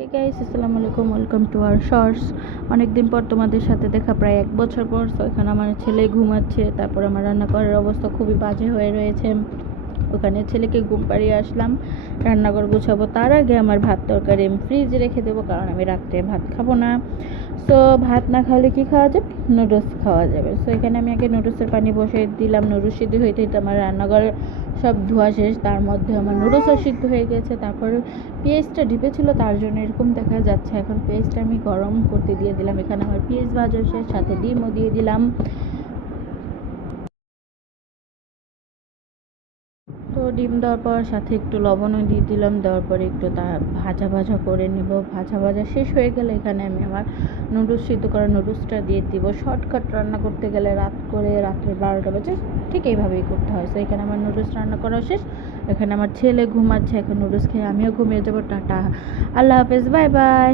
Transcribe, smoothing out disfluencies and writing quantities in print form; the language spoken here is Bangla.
এই গাইস, আসসালামু আলাইকুম, ওয়েলকাম টু আওয়ার শর্টস। অনেকদিন পর তোমাদের সাথে দেখা, প্রায় 1 বছর পর। তো এখানে আমার ছেলে ঘুমাচ্ছে, তারপর আমার রান্নাঘরের অবস্থা খুবই বাজে হয়ে রয়েছে। ওখানে ছেলেকে ঘুম পাড়িয়ে আসলাম, রান্নাঘর গুছাবো। তার আগে আমার ভাত তরকারি আমি ফ্রিজে রেখে দেবো, কারণ আমি রাত্রে ভাত খাবো না। সো ভাত না খাওয়ালে কী খাওয়া যাবে? নুডলস খাওয়া যাবে। সো এখানে আমি আগে নুডলসের পানি বসিয়ে দিলাম। নুডলস সিদ্ধ হইতে হইতে আমার রান্নাঘর সব ধোয়া শেষ, তার মধ্যে আমার নুডলসও সিদ্ধ হয়ে গেছে। তারপর পেঁয়াজটা ডিপে ছিল, তার জন্য এরকম দেখা যাচ্ছে। এখন পেঁয়াজটা আমি গরম করতে দিয়ে দিলাম। এখানে আমার পেঁয়াজ ভাজা শেষ, সাথে ডিমও দিয়ে দিলাম। তো ডিম দেওয়ার পর সাথে একটু লবণও দিয়ে দিলাম। দেওয়ার পরে একটু তা ভাজা ভাজা করে নেব। ভাজা ভাজা শেষ হয়ে গেলে এখানে আমি আমার নুডলস, সিদ্ধ করা নুডলসটা দিয়ে দিব। শর্টকাট রান্না করতে গেলে রাত্রে 12টা বাজে, ঠিক এইভাবেই করতে হয়। তো এখানে আমার নুডলস রান্না করা শেষ। এখানে আমার ছেলে ঘুমাচ্ছে, এখন নুডলস খেয়ে আমিও ঘুমিয়ে যাবো। টাটা, আল্লাহ হাফেজ, বাই বাই।